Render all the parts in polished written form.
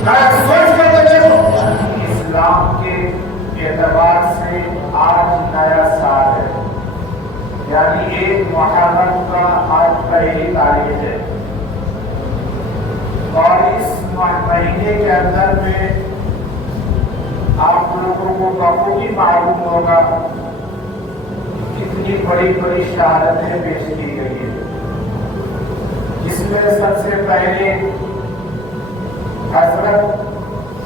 سوچ کر دیکھو اسلام کے اعتبار سے آج نیا سال ہے، یعنی ایک محرم کا آج پہلی تاریخ ہے، اور اس مہینے کے اندر میں آپ لوگوں کو بخوبی معلوم ہوگا کتنی بڑی بڑی شہادتیں پیش کی گئی ہیں، جس میں سب سے پہلے حضرت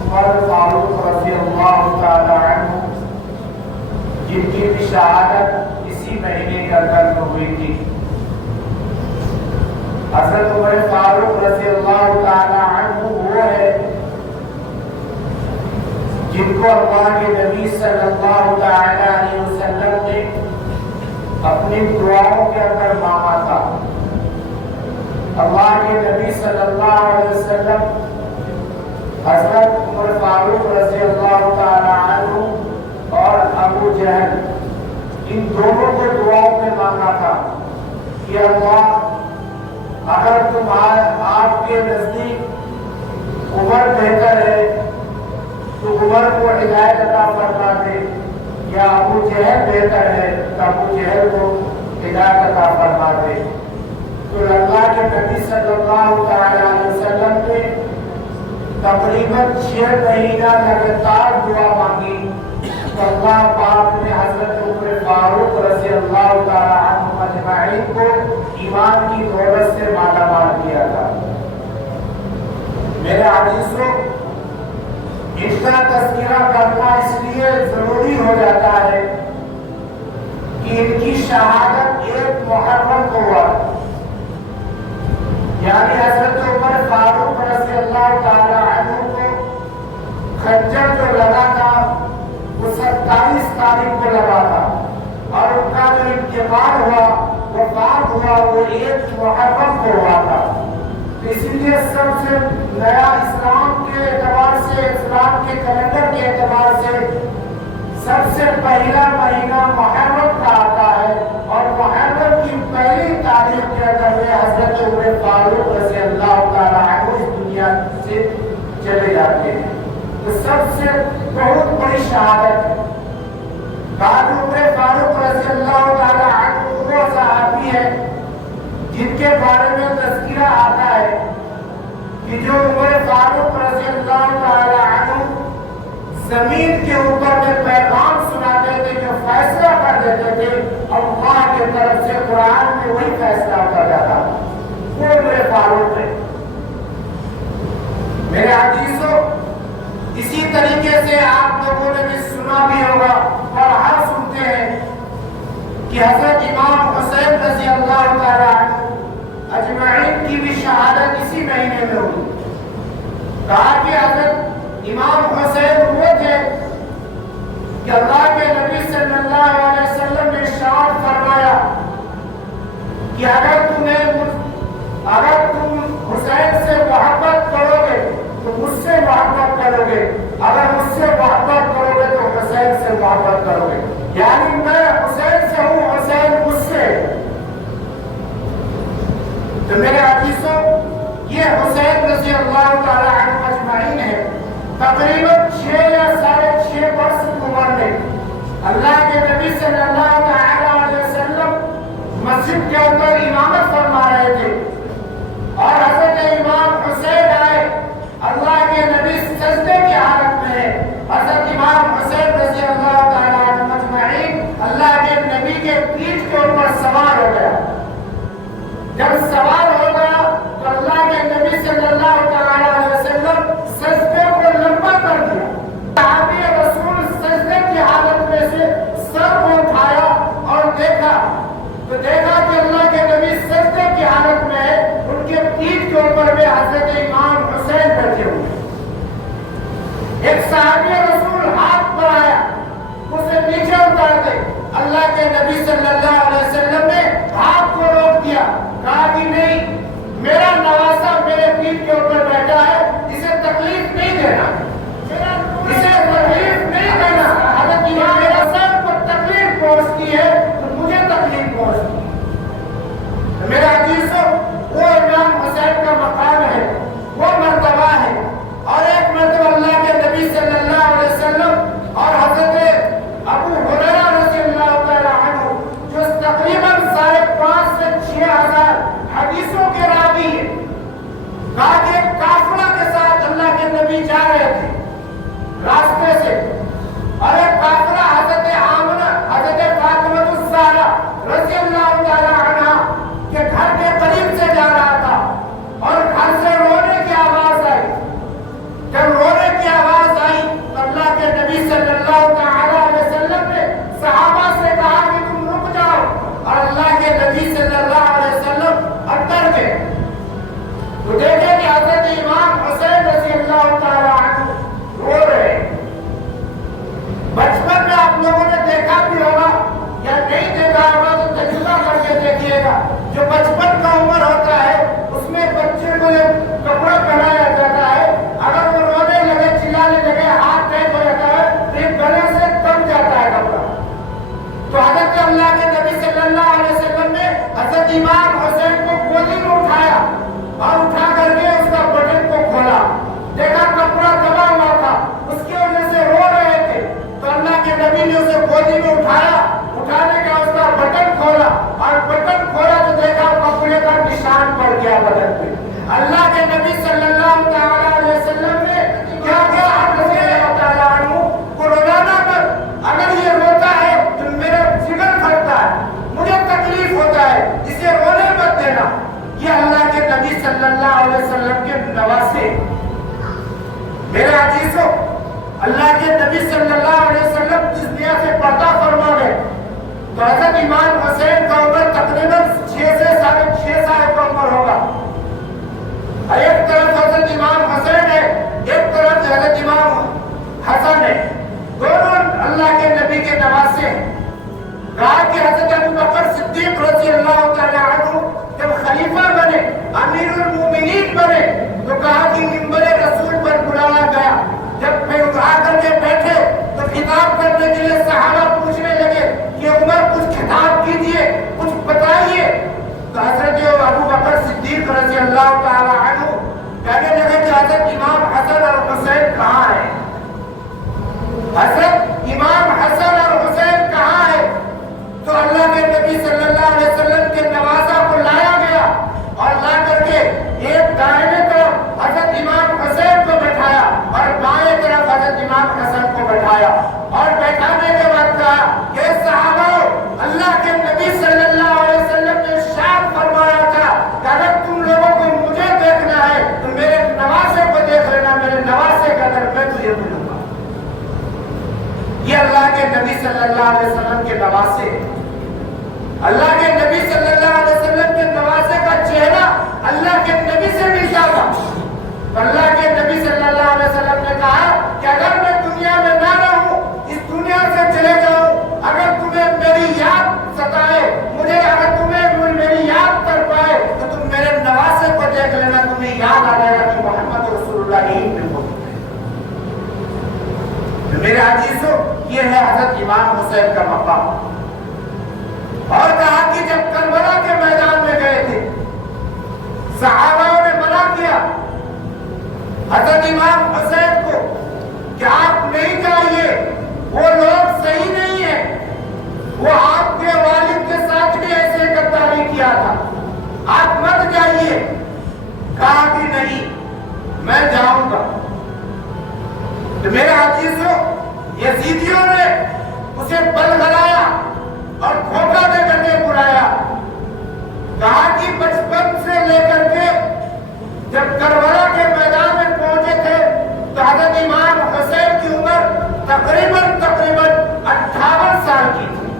عمر فاروق رضی اللہ تعالی عنہ، جن کی بھی شہادت اسی مہینے کے اندر میں ہوئی تھی۔ حضرت عمر فاروق رضی اللہ تعالی عنہ وہ ہے جن کو اللہ کے نبی صلی اللہ تعالی علیہ وسلم نے اپنی دعاؤں کے اندر مانگا تھا۔ اللہ کے نبی صلی اللہ علیہ وسلم حضرت عمر فاروق رضی اللہ تعالی عنہ اور ابو جہل ان دونوں کو دعاؤں میں مانگا تھا کہ اللہ اگر آپ کے نزدیک عمر بہتر ہے تو عمر کو ہدایت عطا فرما دے، یا ابو جہل بہتر ہے تو ابو جہل کو ہدایت عطا فرما دے۔ تو اللہ کے نبی صلی اللہ تعالی علیہ وسلم نے تقریباً 6 مہینہ لگاتار دعا مانگی تو اللہ پاک نے حضرت عمر فاروق رضی اللہ تعالی عنہ اجمعین کو ایمان کی دولت سے مالا مال کیا تھا۔ میرے عزیزوں، ان کا تذکرہ کرنا اس لیے ضروری ہو جاتا ہے کہ ان کی شہادت 1 محرم کو ہوا، یعنی حضرت عمر فاروق رضی اللہ تعالی عنہ کو خنجر جو لگا تھا وہ 27 تاریخ کو لگا تھا، اور ان کا جو انتقال ہوا، وفات ہوا، وہ 1 محرم کو ہوا تھا۔ اسی لیے سب سے نیا اسلام کے اعتبار سے، اسلام کے کیلنڈر کے اعتبار سے سب سے پہلا مہینہ محرم کا آتا ہے، اور محرم کی پہلی تاریخ کے اندر میں حضرت عمر فاروق رضی اللہ تعالی عنہ اس دنیا سے چلے جاتے ہیں۔ تو سب سے بہت بڑی شہادت ہے۔ بعد عمر فاروق رضی اللہ تعالی عنہ وہ صحابی ہے جن کے بارے میں تذکرہ آتا ہے کہ جو عمر فاروق رضی اللہ تعالی عنہ زمین کے اوپر میں پیغام سناتے تھے، جو فیصلہ کر دیتے تھے، اللہ کی طرف سے قرآن میں وہی فیصلہ اتر جاتا، وہ عمر فاروق ہے۔ میرے عزیزوں، اسی طریقے سے آپ لوگوں نے بھی سنا بھی ہوگا اور ہر سنتے ہیں کہ حضرت امام حسین رضی اللہ تعالی عنہ اجمعین کی بھی شہادت اسی مہینے میں ہوئی۔ کہا کہ حضرت امام حسین وہ تھے کہ اللہ کے نبی صلی اللہ علیہ وسلم نے ارشاد فرمایا کہ اگر تم حسین سے محبت کرو گے تو مجھ سے محبت کرو گے، اگر مجھ سے محبت کرو گے تو حسین سے محبت کرو گے، یعنی میں حسین سے ہوں، حسین مجھ سے۔ تو میرے عزیزوں، یہ حسین رضی اللہ تعالی عنہ اجمعین ہے۔ تقریباً 6 یا 6.5 برس کی عمر میں اللہ کے نبی صلی اللہ تعالی علیہ وسلم مسجد کے اندر امامت فرما رہے تھے، اور حضرت امام حسین آئے، اللہ کے نبی سجدے کی حالت میں ہے۔ حضرت امام حسین رضی اللہ تعالی عنہ اجمعین اللہ کے نبی کے پیٹھ کے اوپر سوار ہو گیا۔ جب سوار ہو گیا تو اللہ کے نبی صلی اللہ تعالی علیہ وسلم سجدے کو لمبا کر دیا۔ صحابی رسول سجدے کی حالت میں سے سر کو اٹھایا اور دیکھا تو دیکھا کہ اللہ کے نبی سجدے کی حالت میں ہے، ان کے پیٹھ کے اوپر میں حضرت امام حسین بیٹھے ہوئے۔ ایک صحابی رسول ہاتھ پر آیا، اسے نیچے اتار دے، اللہ کے نبی صلی اللہ علیہ وسلم نے ہاتھ کو روک دیا، کہا کہ نہیں، میرا نواسا میرے پیٹھ کے اوپر بیٹھا ہے، اسے تکلیف نہیں دینا، اسے تکلیف نہیں دینا۔ حضرت میرا سر کو تکلیف پہنچتی ہے تو مجھے تکلیف پہنچتی ہے۔ میرا عزیزوں، وہ امام حسین کا مقام ہے، وہ مرتبہ ہے، اور ایک عزیزوں، اللہ کے نبی صلی اللہ علیہ وسلم اس دنیا سے پردہ فرما گئے تو حضرت امام حسین کا عمر تقریباً 6 سے 6.5 سال کا عمر ہوگا۔ ایک طرف حضرت امام حسین ہے، ایک طرف حضرت امام حسن ہے، دونوں اللہ کے نبی کے نواسے ہیں۔ کہا کہ حضرت ابو بکر صدیق رضی اللہ تعالیٰ عنہ جب خلیفہ بنے، امیر المومنین بنے، تو کہا کہ منبر رسول پر بلایا گیا۔ جب پھر آ کر کے بیٹھے تو خطاب کرنے کے لیے صحابہ پوچھنے لگے کہ عمر کچھ خطاب کیجئے، کچھ بتائیے۔ تو حضرت ابو بکر صدیق رضی اللہ تعالیٰ عنہ کہنے لگے کہ حضرت امام حسن اور حسین کہاں ہیں؟ حضرت امام حسن اور حسین کہاں ہے؟ تو اللہ کے نبی صلی اللہ علیہ وسلم کے نواسہ کو لایا گیا اور لا کر کے ایک دائیں طرف حضرت امام حسین کو بٹھایا اور بائیں طرف حضرت امام حسن کو بٹھایا اور بیٹھانے کے بعد کہا کہ صحابہ، اللہ کے نبی صلی اللہ علیہ وسلم نے ارشاد فرمایا تھا کہ اگر تم لوگوں کو مجھے دیکھنا ہے تو میرے نواسے کو دیکھ لینا، میرے نواسے کا در میں تجھے ملوں گا۔ یہ اللہ کے نبی صلی اللہ علیہ وسلم کے نواسے، اللہ کے نبی صلی اللہ علیہ وسلم کے نواسے کا چہرہ اللہ کے نبی سے ملتا تھا۔ اللہ کے نبی صلی اللہ علیہ وسلم نے کہا کہ اگر میں دنیا میں نہ رہوں، اس دنیا سے چلے جاؤں، اگر تمہیں میری یاد ستائے، مجھے اگر تمہیں میری یاد کر پائے تو تم میرے نواسے کو دیکھ لینا، تمہیں یاد آ جائے گا کہ محمد رسول اللہ ہی میں موجود ہے۔ میرے عزیزوں، یہ ہے حضرت امام حسین کا مقام۔ اور کہا کہ جب کربلا کے میدان میں گئے تھے، صحابہ نے منع کیا حضرت امام حسین کو کہ آپ نہیں جائیے، وہ لوگ صحیح نہیں ہیں، وہ آپ کے والد کے ساتھ بھی ایسے غداری کیا تھا، آپ مت جائیے۔ کہا کہ نہیں، میں جاؤں گا۔ تو میرے عزیزوں، یزیدیوں نے اسے بلغلایا اور دھوکہ دے کر کے بلایا۔ کہا کہ بچپن سے لے کر کے جب کربلا کے میدان میں پہنچے تھے تو حضرت امام حسین کی عمر تقریباً 58 سال کی تھی۔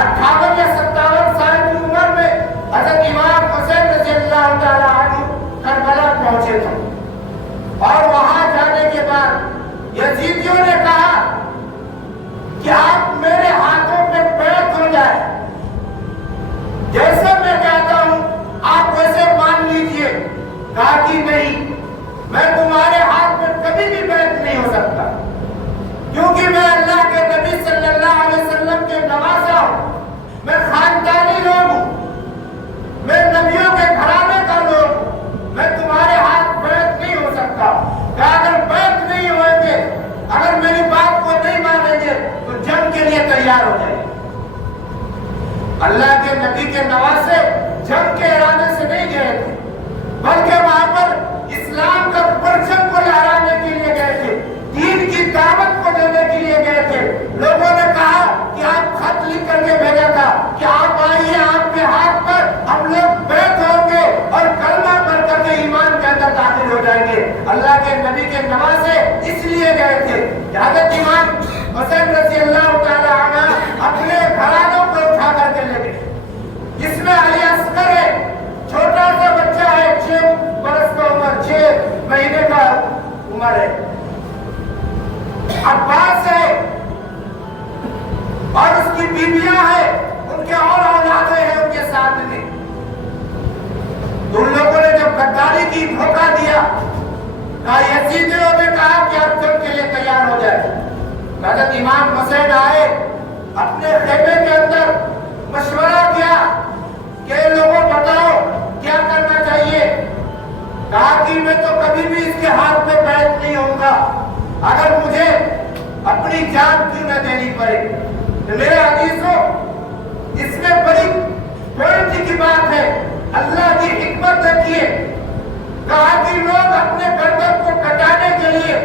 58 یا 57 سال کی عمر میں حضرت امام حسین رضی اللہ تعالیٰ عنہ کربلا پہنچے تھے۔ اور وہاں جانے کے بعد یزیدیوں نے کہا کہ آپ میرے ہاتھوں پہ بیعت ہو جائے، جیسے میں کہتا ہوں آپ ویسے مان لیجئے۔ کہا کہ نہیں، میں تمہارے ہاتھ میں کبھی بھی بیعت نہیں ہو سکتا، کیونکہ میں اللہ کے نبی صلی اللہ علیہ وسلم کے نواسا ہوں، میں خاندانی لوگ ہوں، میں نبیوں کے گھرانے کا لوگ ہوں، میں تمہارے ہاتھ بیعت نہیں ہو سکتا۔ کہ اگر بیعت نہیں ہوئیں گے، اگر میری بات کو نہیں مانیں گے تو جنگ کے لیے تیار ہو جائیں گے۔ اللہ کے نبی کے نواسے جنگ کے ارادے سے نہیں گئے تھے، بلکہ وہاں پر اسلام کا پرچم کو لہرانے کے لیے گئے تھے، دین کی دعوت کو دینے کے لیے گئے تھے۔ لوگوں نے کہا کہ آپ خط لکھ کر کے بھیجا تھا کہ آپ آئیے، آپ کے ہاتھ پر ہم لوگ بیعت ہوں گے اور کلمہ پڑھ کر کے ایمان کے اندر داخل ہو جائیں گے۔ اللہ کے نبی کے نواسے اس لیے گئے تھے کہ حضرت امام حسین رضی اللہ تعالیٰ عنہ اپنے گھرانوں کو اٹھا کر کے لے گئے، جس میں علی اصغر ہے، چھوٹا سا بچہ ہے، 6 برس کا عمر، 6 مہینے کا عمر ہے، عباس ہے اور اس کی بیویاں ہیں، ان کے اور اولادیں ہیں ان کے ساتھ میں۔ ان لوگوں نے جب غداری کی، دھوکہ دیا، کہا یزیدیوں نے کہا کہ آپ جنگ کے لیے تیار ہو جائے۔ حضرت امام حسین آئے، اپنے خیمے کے اندر مشورہ کیا کہ لوگوں بتاؤ کیا کرنا چاہیے۔ کہا کہ میں تو کبھی بھی اس کے ہاتھ میں بیعت نہیں ہوں گا اگر مجھے اپنی جان کیوں نہ دینی پڑے۔ تو میرے عزیزوں، اس میں بڑی پوائنٹ کی بات ہے، اللہ کی حکمت دیکھیے۔ کہا کہ لوگ اپنے گردن کو کٹانے کے لیے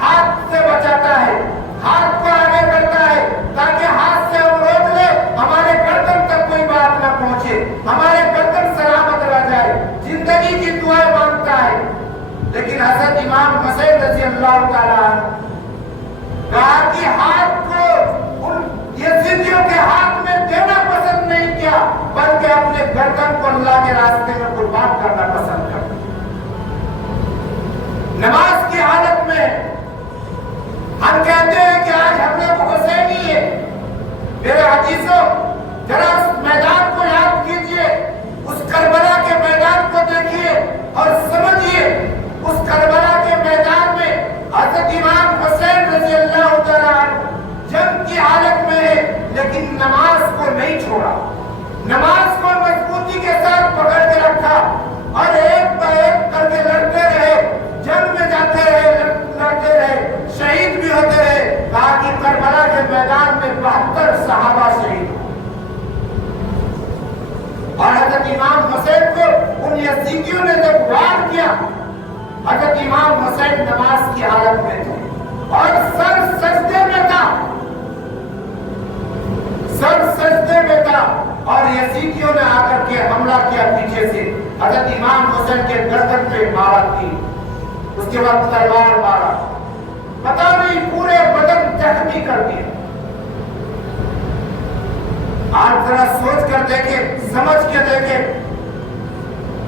ہاتھ سے بچاتا ہے، ہاتھ کو آگے کرتا ہے تاکہ ہاتھ سے ہم روک لے، ہمارے گردن تک کوئی بات نہ پہنچے، ہمارے گردن سلامت رہ جائے، زندگی کی دعائیں مانگتا ہے۔ لیکن حضرت امام حسین رضی اللہ تعالیٰ عنہ کہا کہ ہاتھ کو ان یزیدیوں کے ہاتھ میں دینا پسند نہیں کیا، بلکہ اپنے گردن کو اللہ کے راستے میں قربان کرنا پسند کرتا۔ نماز کی حالت میں ہم کہتے ہیں کہ آج ہم لوگ حسینی ہے۔ میرے عزیزوں، ذرا اس میدان کو یاد کیجئے، اس کربلا کے میدان کو دیکھیے اور سمجھیے اس کربلا کے میدان میں حضرت امام حسین رضی اللہ تعالیٰ عنہ جنگ کی حالت میں ہے، لیکن نماز کو نہیں چھوڑا، نماز کو مضبوطی کے ساتھ پکڑ کے رکھا اور ایک با ایک کر کے لڑتے رہے، جنگ میں جاتے رہے، لڑتے رہے، شہید بھی ہوتے رہے۔ کہا کہ کربلا کے میدان میں 72 صحابہ شہید ہوئے اور حضرت امام حسین کو ان یزیدیوں نے جب وار کیا، حضرت امام حسین نماز کی حالت میں تھے اور سر سجدے میں تھا، سر سجدے میں تھا، اور یزیدیوں نے آ کر کے حملہ کیا پیچھے سے، حضرت امام حسین کے گردن پہ مارا تھی، اس کے بعد تلوار مارا، پتہ نہیں پورے بدن زخمی کر دیا۔ آج ذرا سوچ کر دیکھیں، سمجھ کے دیکھیں،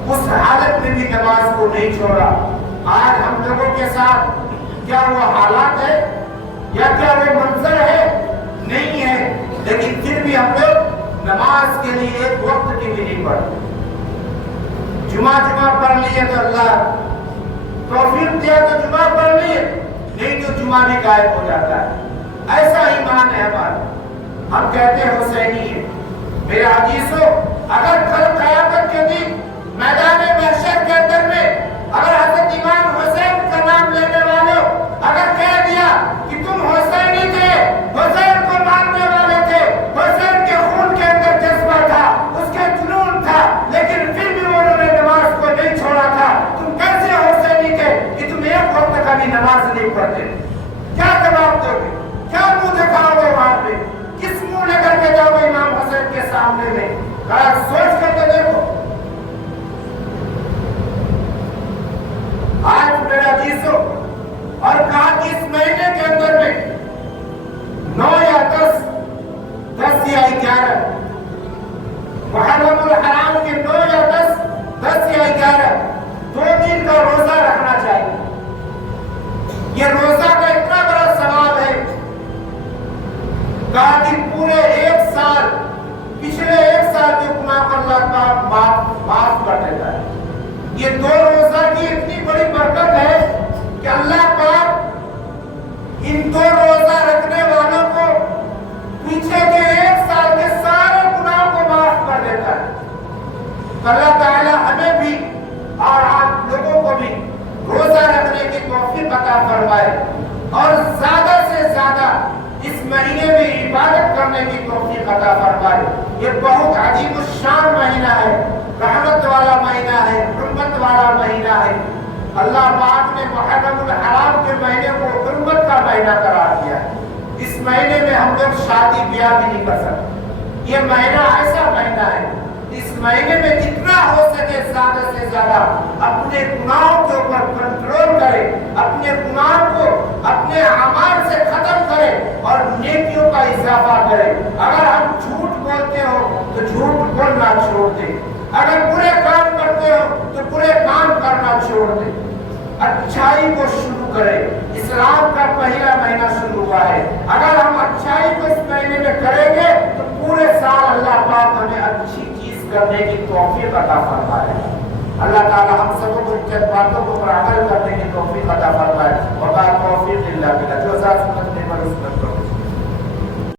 اس حالت میں بھی نماز کو نہیں چھوڑا۔ آج ہم لوگوں کے ساتھ کیا وہ حالات ہے یا کیا وہ منظر ہے؟ نہیں ہے، لیکن پھر بھی ہم لوگ نماز کے لیے ایک وقت کی بھی نہیں پڑھتے۔ جمعہ پڑھ لیے تو اللہ توفیق دیا تو جمعہ پڑھ لیے، نہیں تو جمعہ بھی غائب ہو جاتا ہے۔ ایسا ایمان ہے ہمارا، ہم کہتے ہیں حسینی ہے۔ میرے عزیزوں، اگر کل قیامت کے دن میدان محشر کے اندر میں اگر حضرت امام حسین کا نام لینے والوں اگر کہہ دیا کہ تم حسینی تھے، حسین کو ماننے والے تھے، حسین کے خون کے اندر جذبہ تھا، اس کے جنون تھا، لیکن پھر بھی انہوں نے نماز کو نہیں چھوڑا تھا، تم کیسے حسینی تھے کہ تم ایک وقت کا بھی نماز نہیں پڑھتے؟ کیا جواب دو گے؟ کیا منہ دکھاؤ گے وہاں پہ؟ کس منہ لے کر کے جاؤ گے امام حسین کے سامنے میں؟ سوچ کر کے دیکھو۔ آج میرا عزیزوں، اور کہا کہ اس مہینے کے اندر میں 9 یا 10 یا 11 محرم الحرام کے 9 یا 10 یا 11 2 دن کا روزہ رکھنا چاہیے۔ یہ روزہ کا اتنا بڑا ثواب ہے، کہا کہ پورے ایک سال، پچھلے ایک سال کے گناہ کو اللہ پاک معاف کر دیتا ہے۔ یہ 2 روزہ کی اتنی بڑی برکت ہے کہ اللہ پاک ان 2 روزہ رکھنے والوں کو پیچھے کے ایک سال کے سارے گناہوں کو معاف کر دیتا ہے۔ اللہ تعالیٰ ہمیں بھی اور آپ لوگوں کو بھی روزہ رکھنے کی توفیق عطا فرمائے اور زیادہ سے زیادہ اس مہینے میں عبادت کرنے کی توفیق عطا فرمائے۔ یہ بہت عجیب الشان مہینہ ہے، رحمت والا مہینہ ہے، حرمت والا مہینہ ہے۔ اللہ پاک نے محرم الحرام کے مہینے کو حرمت کا مہینہ قرار دیا ہے۔ اس مہینے میں ہم لوگ شادی بیاہ بھی نہیں کر سکتے۔ یہ مہینہ ایسا مہینہ ہے، اس مہینے میں جتنا ہو سکے زیادہ سے زیادہ اپنے گناہوں کے اوپر کنٹرول کرے، اپنے گناہوں کو اپنے اعمال سے ختم کرے اور نیکیوں کا اضافہ کرے۔ اگر ہم جھوٹ بولتے ہو تو جھوٹ بولنا چھوڑ دیں، اگر برے کام کرتے ہو تو برے کام کرنا چھوڑ دیں، اچھائی کو شروع کرے۔ اسلام کا پہلا مہینہ شروع ہوا ہے، اگر ہم اچھائی کو اس مہینے میں کریں گے تو پورے سال اللہ پاک ہمیں اچھی چیز کرنے کی توفیق عطا فرمائے۔ اللہ تعالی ہم سب کو ان باتوں کو پر عمل کرنے کی توفیق عطا فرمائے۔ وما توفیق الا باللہ، جو ذات سنت پر اس پر